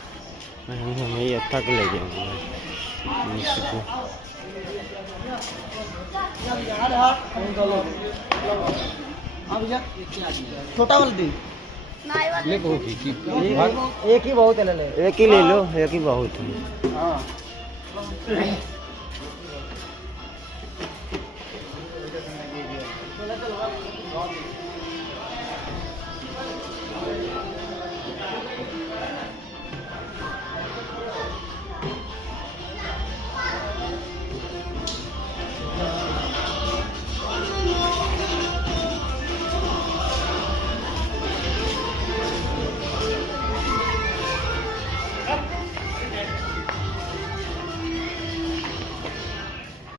ये थक ले जाएंगे छोटा वाला दी एक ही बहुत है, ले ले एक ही ले लो, एक ही बहुत है। हाँ